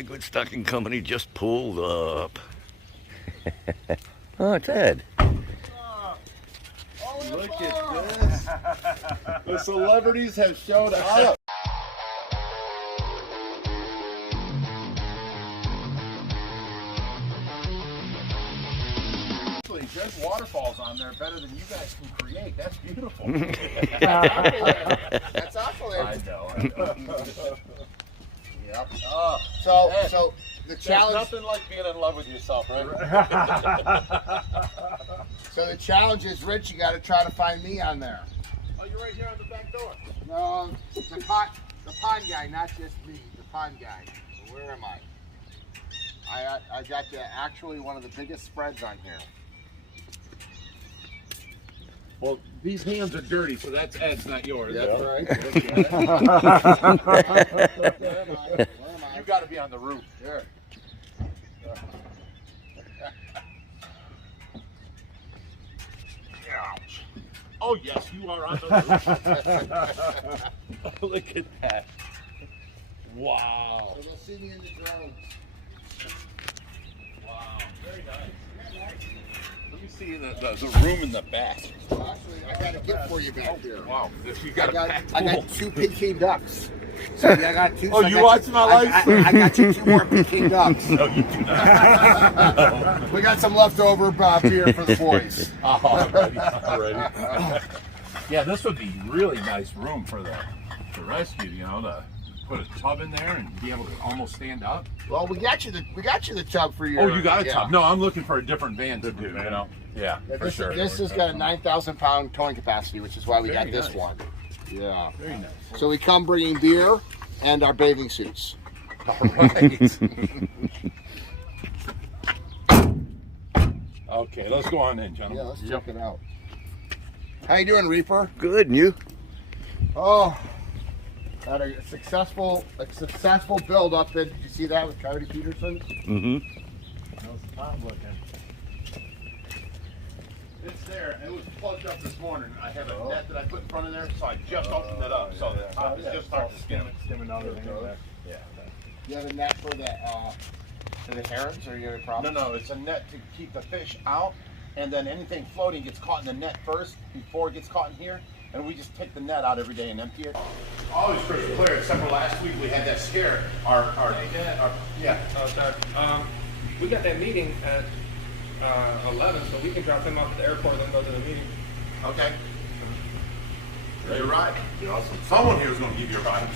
Very good stocking company just pulled up. Oh, it's Ed. Look at this. The celebrities have showed up. There's waterfalls on there better than you guys can create. That's beautiful. That's awful. I know. Yep. So the challenge. There's nothing like being in love with yourself, right? So the challenge is, Rich, you got to try to find me on there. Oh, you're right here on the back door. No, the pond guy, not just me. The pond guy. So where am I? I got actually one of the biggest spreads on here. Well, these hands are dirty, so that's Ed's, not yours. That's right. Where am I? You got to be on the roof. Here. Ouch. Oh, yes, you are on the roof. Look at that. Wow. So they'll see me in the drones. Wow. Very nice. Let me see the room in the back. Well, actually, I got a gift for you back here. Wow. You got I got 2 Peking ducks. So I got 2. Oh, you watching my life? I got you 2 more Peking ducks. No, you do not. We got some leftover beer for the boys. Alrighty. Yeah, this would be really nice room for the rescue, you know, to put a tub in there and be able to almost stand up. Well, we got you the tub for your. Oh, you got a tub? No, I'm looking for a different van to do. You know. Yeah, for sure. This has got a 9,000 pound towing capacity, which is why we got this one. Yeah. Very nice. So we come bringing beer and our bathing suits. All right. Okay, let's go on in, gentlemen. Yeah, let's check it out. How you doing, Reaper? Good, and you? Oh. Had a successful build up. Did you see that with Coyote Peterson? Mm-hmm. How's the pond looking? It's there. It was plugged up this morning. I have a net that I put in front of there, so I just opened it up. So the top is just starting to skimming out everything in there. Yeah. You have a net for the herons, or you have a problem? No, it's a net to keep the fish out, and then anything floating gets caught in the net first before it gets caught in here. And we just take the net out every day and empty it. Always crystal clear, except for last week we had that scare. We got that meeting at 11, so we can drop them off at the airport and then go to the meeting. Okay. You're right. Awesome. Someone here is going to give you a ride.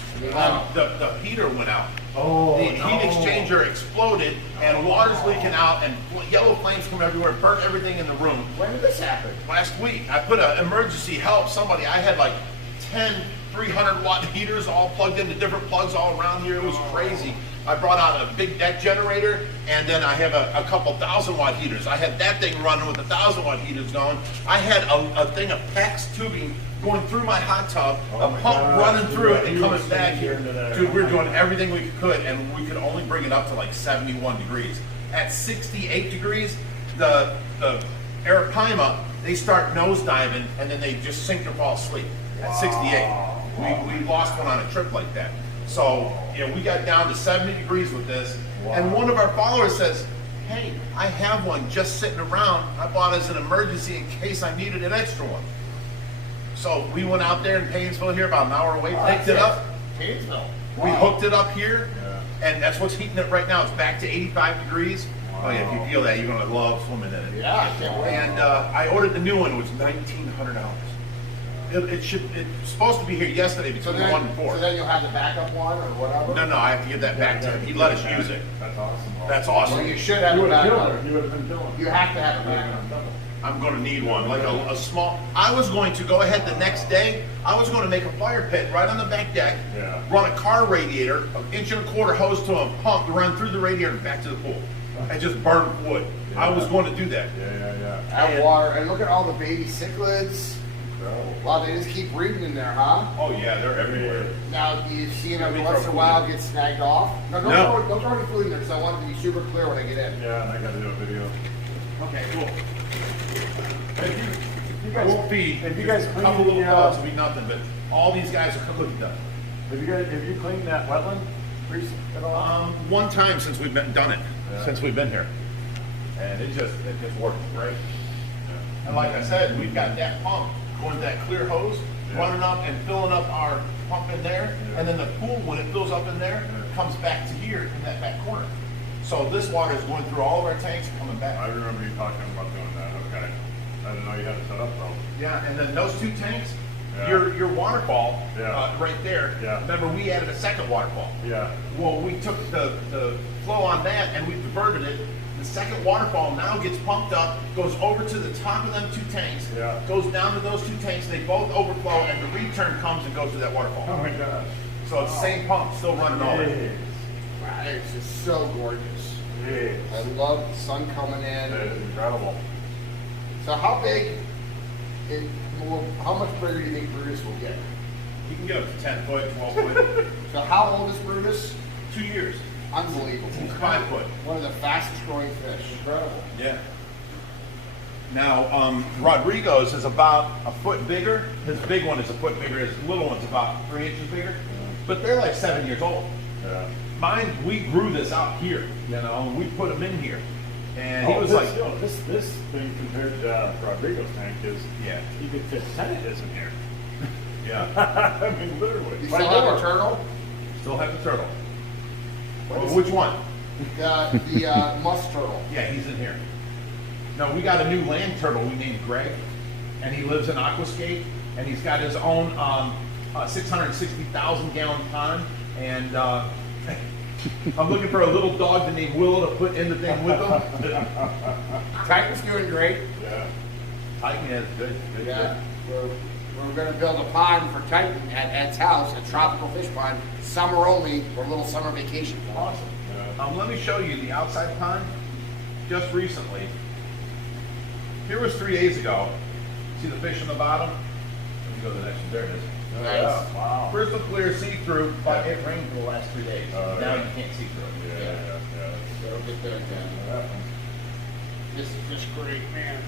The heater went out. Oh, the heat exchanger exploded, and water's leaking out, and yellow flames come everywhere, burnt everything in the room. When did this happen? Last week. I put an emergency help. Somebody. I had like 10 300-watt heaters all plugged into different plugs all around here. It was crazy. I brought out a big deck generator, and then I have a couple 1,000-watt heaters. I had that thing running with 1,000-watt heaters going. I had a thing of PEX tubing going through my hot tub, a pump running through it and coming back here. Dude, we were doing everything we could, and we could only bring it up to like 71 degrees. At 68 degrees, the arapaima, they start nosediving, and then they just sink or fall asleep at 68. We lost one on a trip like that. So, you know, we got down to 70 degrees with this, and one of our followers says, hey, I have one just sitting around. I bought it as an emergency in case I needed an extra one. So we went out there in Paynesville here, about an hour away, picked it up. Paynesville. We hooked it up here, and that's what's heating it right now. It's back to 85 degrees. Oh yeah, if you feel that, you're gonna love swimming in it. Yeah. And I ordered the new one. It was $1,900. It's supposed to be here yesterday between 1 and 4. So then you'll have the backup one or whatever? No, I have to give that back to him. He let us use it. That's awesome. That's awesome. Well, you should have a backup. You would have been killing. You have to have a backup. I'm going to need one, like a small. I was going to go ahead the next day. I was going to make a fire pit right on the back deck, run a car radiator, 1.25 inch hose to a pump to run through the radiator and back to the pool, and just burn wood. I was going to do that. Add water, and look at all the baby cichlids. Wow, they just keep breeding in there, huh? Oh yeah, they're everywhere. Now, do you see them once in a while get snagged off? No, don't throw any food in there, because I want it to be super clear when I get in. Yeah, I got to do a video. Okay, cool. If you guys won't feed. If you guys clean a couple little bugs, will be nothing. But all these guys are. Look at that. Have you cleaned that wetland? recent at all? One time since we've done it, since we've been here. And it just works great. And like I said, we've got that pump going to that clear hose, running up and filling up our pump in there. And then the pool, when it fills up in there, comes back to here in that back corner. So this water is going through all of our tanks and coming back. I remember you talking about doing that. Okay. I didn't know you had it set up though. Yeah, and then those two tanks, Yeah. your waterfall right there. Yeah. Remember, we added a second waterfall. Yeah. Well, we took the flow on that and we diverted it. The second waterfall now gets pumped up, goes over to the top of them two tanks, goes down to those two tanks, they both overflow, and the return comes and goes to that waterfall. Oh my gosh. So it's the same pump, still running over. Wow, it's just so gorgeous. Jeez. I love the sun coming in. That is incredible. So how big, how much bigger do you think Brutus will get? You can get up to 10 foot, 12 foot. So how old is Brutus? 2 years. Unbelievable. He's 5 foot. One of the fastest growing fish. Incredible. Yeah. Now, Rodrigo's is about a foot bigger. His big one is a foot bigger. His little one's about 3 inches bigger. But they're like 7 years old. Yeah. Mine, we grew this out here, you know, and we put him in here. And he was this, like, you know, this thing compared to Rodrigo's tank is, yeah. you could fit tennis in here. Yeah. I mean, literally. You My still have door. a turtle? Still have the turtle. Which one? The musk turtle. Yeah, he's in here. No, we got a new land turtle we named Greg, and he lives in Aquascape, and he's got his own 660,000 gallon pond, and I'm looking for a little dog to name Willow to put in the thing with him. Titan's doing great. Yeah. Titan is good. Yeah. We're going to build a pond for Titan at Ed's house, a tropical fish pond, summer only, for a little summer vacation. Awesome. Yeah. Let me show you the outside pond. Just recently, here was 3 days ago. See the fish on the bottom? Let me go to the next one. There it is. Nice. Yeah. Wow. Crystal clear, see-through, but it rained for the last 3 days. Oh, Now yeah. you can't see through it. Yeah. So we'll get there again. That happens. This is just great, man.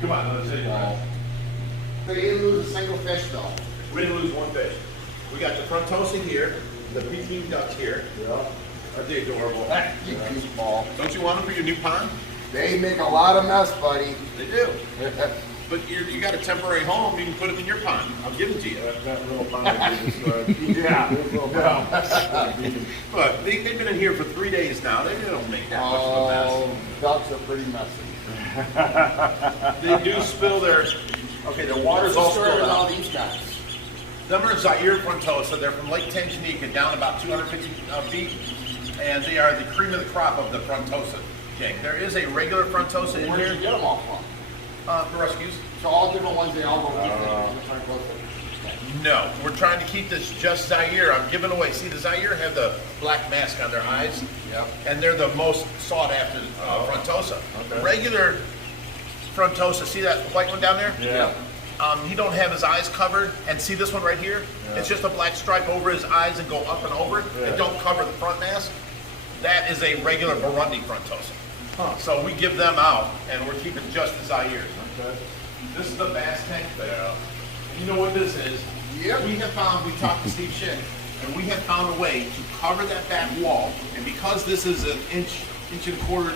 Come on, let's see. So you didn't lose a single fish though. We didn't lose one fish. We got the frontosa here, the Peking duck here. Yeah. Aren't they adorable? You goofball. Don't you want them for your new pond? They make a lot of mess, buddy. They do. But you got a temporary home, you can put them in your pond. I'll give them to you. That little pond that you described. Yeah. This little pond. But they've been in here for 3 days now. They don't make that much of a Oh, ducks are pretty messy. mess. They do spill their, okay, their water's all What's the story spilled with all out. these guys? Them are Zaire frontosa. They're from Lake Tanganyika, down about 250 feet. And they are the cream of the crop of the frontosa gang. There is a regular frontosa in Where did here. you get them all from? The rescues. So all different ones, they all go with No, we're trying to keep this just Zaire. I'm giving away. See, the Zaire have the black mask on their eyes. Yep. And they're the most sought after frontosa. Okay. Regular frontosa, see that white one down there? Yeah. He don't have his eyes covered. And see this one right here? Yeah. It's just a black stripe over his eyes and go up and over. Yeah. They don't cover the front mask. That is a regular Burundi frontosa. So we give them out, and we're keeping just the Zaires. Okay. This is the bass tank. Yeah. You know what this is? Yep. We talked to Steve Schick, and we have found a way to cover that back wall. And because this is an inch and a quarter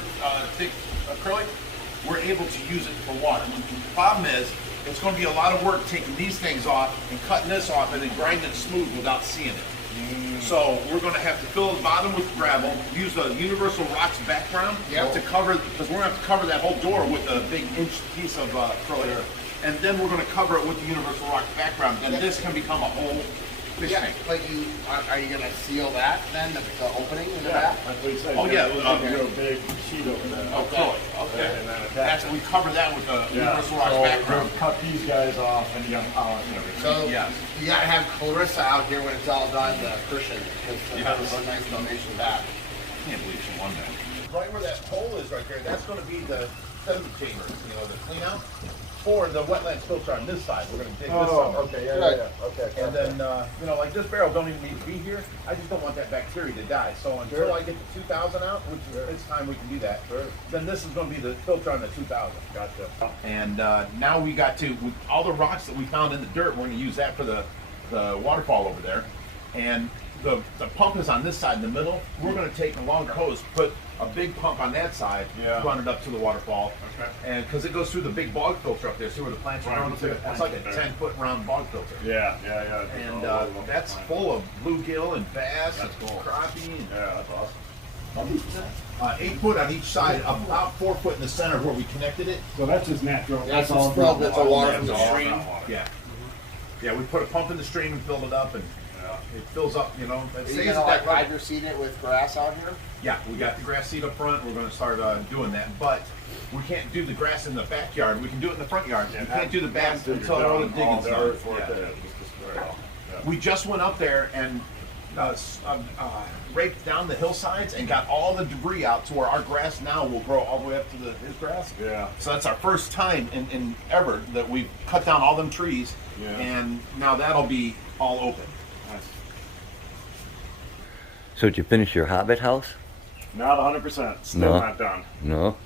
thick acrylic, we're able to use it for water. The problem is, it's going to be a lot of work taking these things off and cutting this off and then grinding it smooth without seeing it. So we're going to have to fill the bottom with gravel, use the Universal Rocks background to cover, because we're going to have to cover that whole door with a big inch piece of acrylic. And then we're going to cover it with the Universal Rocks background. Then this can become a whole fish Yeah, tank. but are you going to seal that then, the opening in the Yeah. back? That's what you said. Oh, yeah, You go big sheet over there. Acrylic. Okay. And then That's attach we cover that with the Yeah. Universal Rocks So background. we'll cut these guys off and you got power and everything. So Yes. you got to have Clarissa out here when it's all done, the Christian, because that was a nice donation back. I can't believe she won that. Right where that hole is right there, that's going to be the sediment chamber, you know, the clean out. for the wetlands filter on this side. We're gonna dig this Oh, summer. okay, yeah. Okay. And then, you know, like this barrel don't even need to be here. I just don't want that bacteria to die. So until Sure. I get the 2000 out, which it's time we can do that, Sure. then this is gonna be the filter on the 2000. Gotcha. And now we got to, all the rocks that we found in the dirt, we're gonna use that for the waterfall over there. And the pump is on this side in the middle. We're gonna take a longer hose, put a big pump on that side, Yeah. run it up to the waterfall. Okay. And because it goes through the big bog filter up there, see where the plants are Right, growing? see the It's like a plants there. 10-foot round bog filter. Yeah. And that's full of bluegill and bass and That's cool. crappie. And, Yeah, that's awesome. 8 foot on each side, about 4 foot in the center where we connected it. So that's just natural. That's all just filled with the water from That's the all stream. groundwater. Yeah. Yeah, we put a pump in the stream and filled it up, and it fills up, you know. It Are you stays gonna at like that level. hydro seed it with grass out here? Yeah, we got the grass seed up front. We're going to start doing that, but we can't do the grass in the backyard. We can do it in the front yard. We can't do the back until all the digging's done. Yeah. We just went up there and raked down the hillsides and got all the debris out to where our grass now will grow all the way up to his grass. Yeah. So that's our first time in ever that we've cut down all them trees, Yeah. and now that'll be all open. Nice. So did you finish your Hobbit house? Not 100%. Still No. not done. No?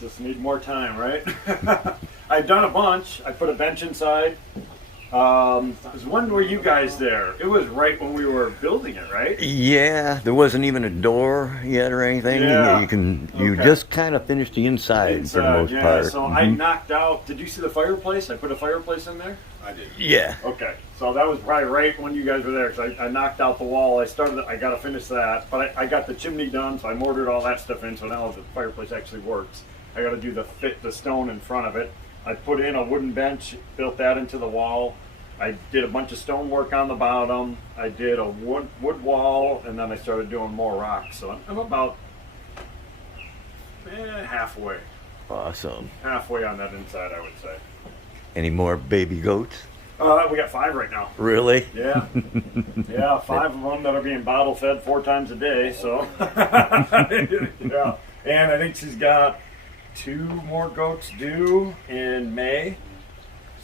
Just need more time, right? I've done a bunch. I put a bench inside. When were you guys there? It was right when we were building it, right? Yeah, there wasn't even a door yet or anything. Yeah. You Okay. just kind of finished the inside for the most yeah. part. So I knocked out. Did you see the fireplace? I put a fireplace in there. I did. Yeah. Okay, so that was probably right when you guys were there, because I knocked out the wall. I got to finish that, but I got the chimney done, so I mortared all that stuff in, so now the fireplace actually works. I got to do the stone in front of it. I put in a wooden bench, built that into the wall. I did a bunch of stone work on the bottom. I did a wood wall, and then I started doing more rocks. So I'm about halfway on that inside, I would say. Any more baby goats? We got 5 right now. Really? Yeah, yeah, 5 of them that are being bottle fed 4 times a day. So, yeah, and I think she's got 2 more goats due in May.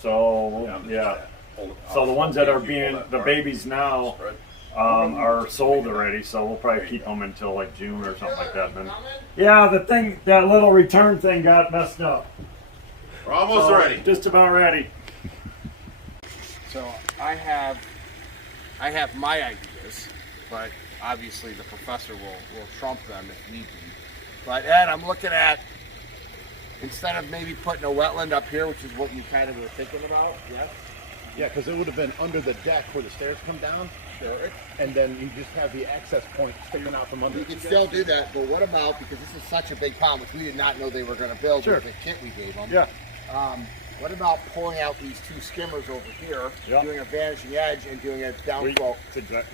So, yeah. So the ones that are being the babies now are sold already. So we'll probably keep them until like June or something like that. Then, yeah, that little return thing got messed up. We're almost ready. Just about ready. So I have my ideas, but obviously the professor will trump them if need be. But Ed, I'm looking at, instead of maybe putting a wetland up here, which is what you kind of were thinking about, yes? Yeah, because it would have been under the deck where the stairs come down. Sure. And then you just have the access point sticking out from under. You can still do that, but what about, because this is such a big pond, which we did not know they were going to build with the kit we gave them. Yeah. What about pulling out these 2 skimmers over here, Yeah. doing a vanishing edge and doing a downflow?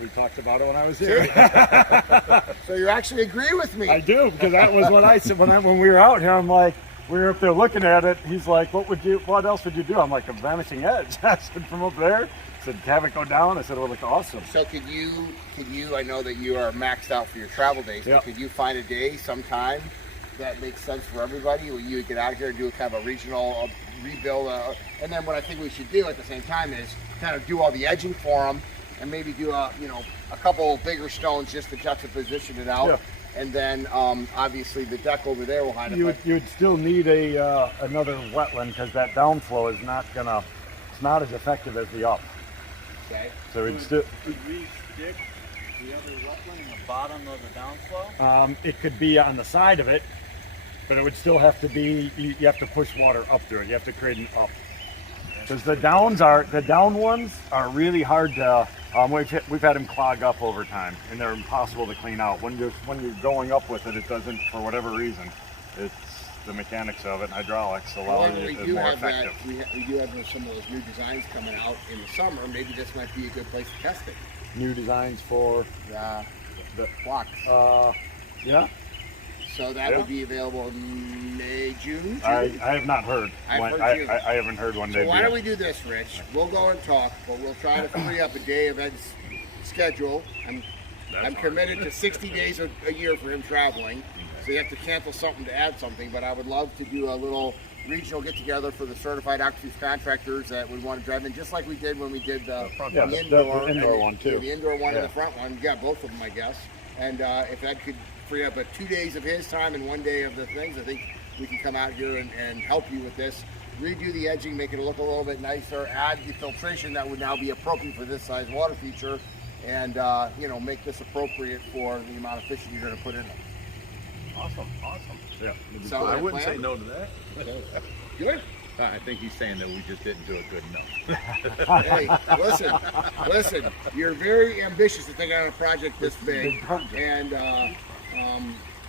We talked about it when I was here. So you actually agree with me? I do, because that was what I said when we were out here. I'm like, we were up there looking at it. He's like, what else would you do? I'm like, a vanishing edge. I said, from up there. I said, have it go down. I said, it would look awesome. So could you, I know that you are maxed out for your travel days, Yep. but could you find a day sometime that makes sense for everybody where you get out here and do a kind of a regional rebuild? And then what I think we should do at the same time is kind of do all the edging for them and maybe do a couple bigger stones just to juxtaposition it out. Yeah. And then obviously the deck over there will hide it. You'd still need another wetland because that downflow is not as effective as the up. Okay. So it's still. Could we stick the other wetland in the bottom of the downflow? It could be on the side of it, but it would still have to be. You have to push water up through it. You have to create an up. Because the down ones are really hard to. We've had them clog up over time, and they're impossible to clean out. When you're going up with it, it doesn't, for whatever reason. It's the mechanics of it, and hydraulics allow Well, you we to do more have effective. that. We do have some of those new designs coming out in the summer. Maybe this might be a good place to test it. New designs for The blocks. yeah. So that would be available in May, June. I have not heard. I've When- heard June. I haven't heard one day. So why don't we do this, Rich? We'll go and talk, but we'll try to free up a day of Ed's schedule. I'm committed to 60 days a year for him traveling, so you have to cancel something to add something. But I would love to do a little regional get-together for the certified aquaculture contractors that would want to drive in, just like we did when we did the indoor one too. The indoor one and the front one. Yeah, both of them, I guess. And if that could free up 2 days of his time and 1 day of the things, I think we can come out here and help you with this. Redo the edging, make it look a little bit nicer, add the filtration that would now be appropriate for this size water feature, and you know, make this appropriate for the amount of fishing you're going to put in them. Awesome. Yeah. So I wouldn't say no to that. Good. I think he's saying that we just didn't do a good no. Hey, listen. You're very ambitious to take on a project this big, and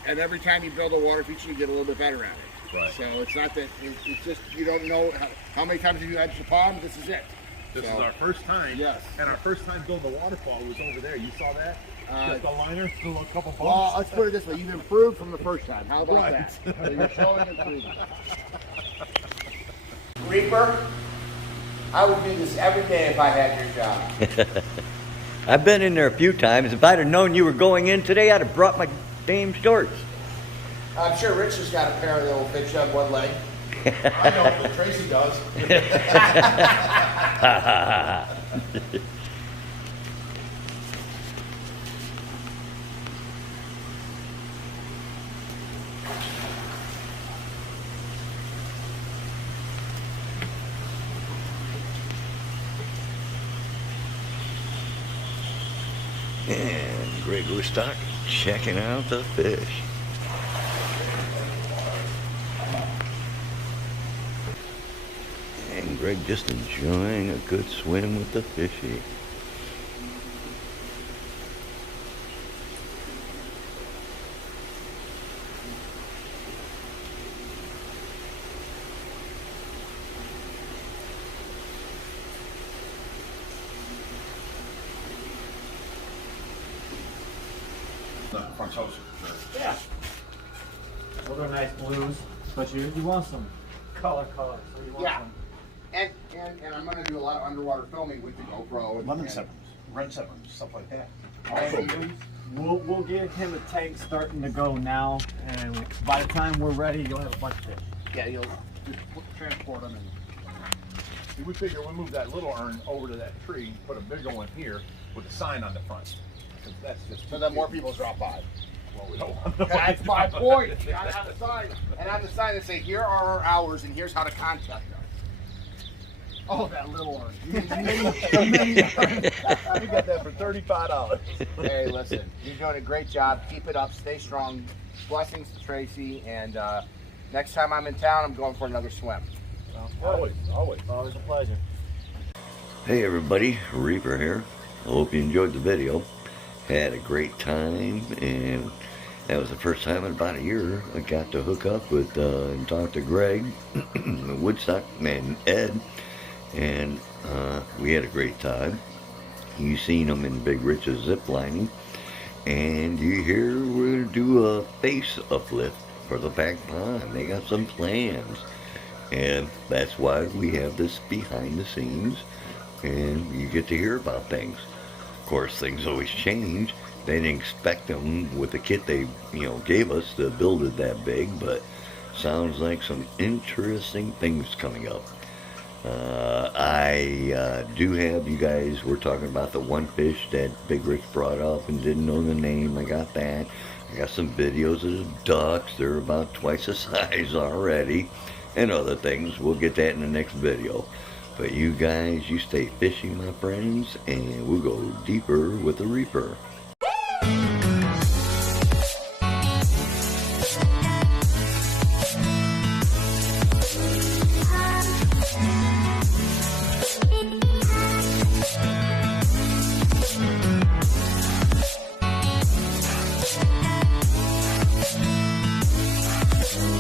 every time you build a water feature, you get a little bit better at it. Right. So it's not that it's just you don't know how many times have you had your pond. This is it. This So, is our first time. Yes. And our first time building the waterfall was over there. You saw that? Just a liner, still a couple bumps. Well, let's put it this way: you've improved from the first time. How about Right. that? So you're showing improvement. Reaper, I would do this every day if I had your job. I've been in there a few times. If I'd have known you were going in today, I'd have brought my damn shorts. I'm sure Rich has got a pair of little fish on one leg. I know, but Tracy does. And Greg Woodstock checking out the fish. And Greg just enjoying a good swim with the fishy. Yeah. Those are nice blues, but you want some color. So you want Yeah. some. And I'm going to do a lot of underwater filming with the GoPro. Lemon sevens, red sevens, stuff like that. We'll get him a tank starting to go now, and by the time we're ready, you'll have a bunch of fish. Yeah, you'll just transport them. See, we figure we'll move that little urn over to that tree, put a bigger one here with a sign on the front. 'Cause that's just So that more people drop by. Well, we don't want nobody That's my dropping. point. On the sign, and on the sign they say, here are our hours, and here's how to contact us. Oh, that little one. We got that for $35. Hey, listen, you're doing a great job. Keep it up. Stay strong. Blessings to Tracy. And next time I'm in town, I'm going for another swim. Always. Always a pleasure. Hey everybody, Reaper here. I hope you enjoyed the video. Had a great time, and that was the first time in about a year I got to hook up with and talk to Greg, Woodstock, and Ed, and we had a great time. You seen them in Big Rich's zip lining, and you hear we're gonna do a face uplift for the back pond. They got some plans, and that's why we have this behind the scenes, and you get to hear about things. Of course, things always change. They didn't expect them with the kit they, gave us to build it that big, but sounds like some interesting things coming up. I do have, you guys were talking about the one fish that Big Rich brought up and didn't know the name. I got that. I got some videos of the ducks. They're about twice the size already, and other things. We'll get that in the next video. But you guys, you stay fishing, my friends, and we'll go deeper with the Reaper.